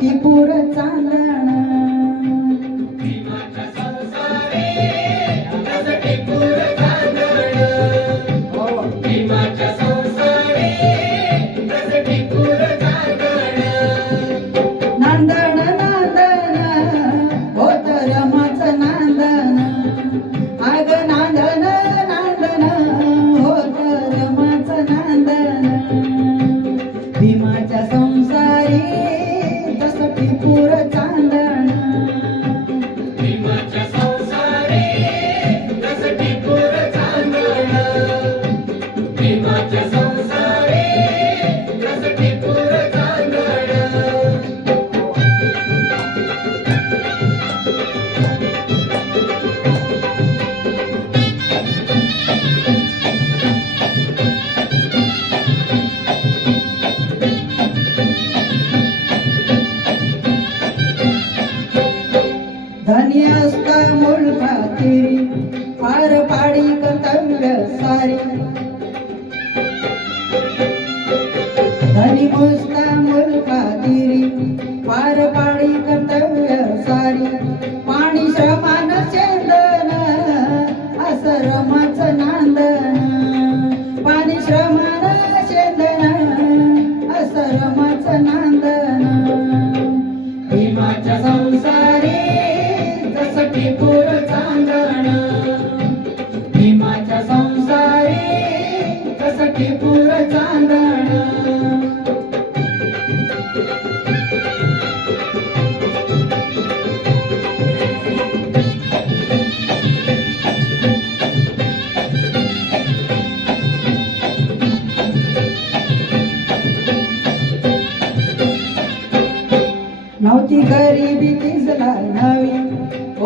ती पोर चाल तस धनी मुस्ता मुलका खातिरी पार पाड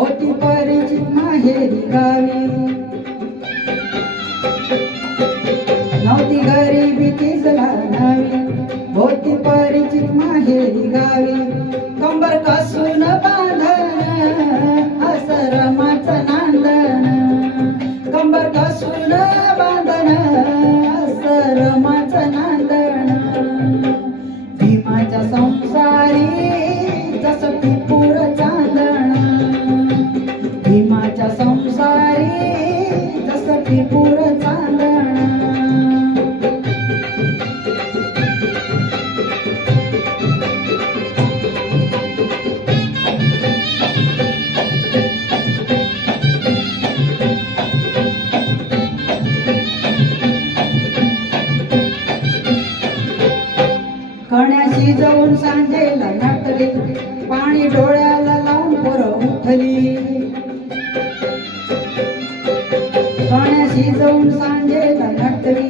होती परिचित माहेरी गावी नव्हती गरिबी तीच नवी होती परिचित माहेरी गावी कंबर कसून बांधण असरमाच रमाचं नांदण. कंबर कसून बांधण असरमाच रमाचं नांदण. भीमाच्या संसारी तस टिपूर चांदणा. कण्याशी जाऊन सांजेला नटले पाणी डोळ्या कण्याशी जाऊन सांजे नटली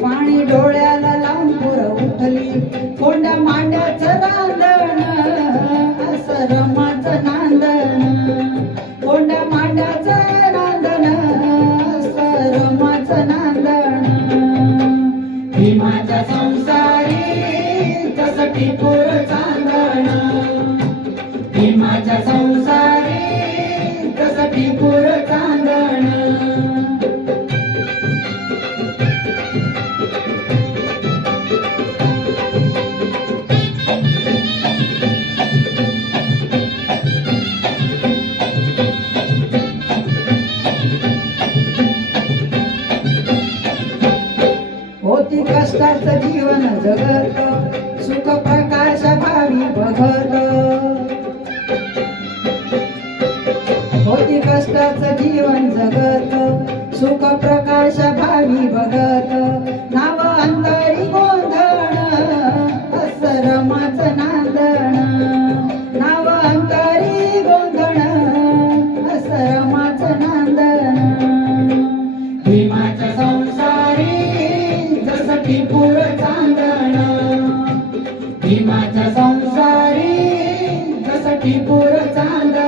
पाणी डोळ्याला लावून पुर उठली. कोंडा मांड्याचं नांदण असं रमाच नांदण. कोंडा मांड्याचं नांदण असं रमाच नांदण. भीमाच्या संसारी तसं टिपूर चांदण. भीमाच्या संसारी जगत सुख प्रकाश भावी बघत. होती कष्टाच जीवन जगत सुख प्रकाश भावी बघत. भीमाच्या संसारी जस टिपूर चांदा.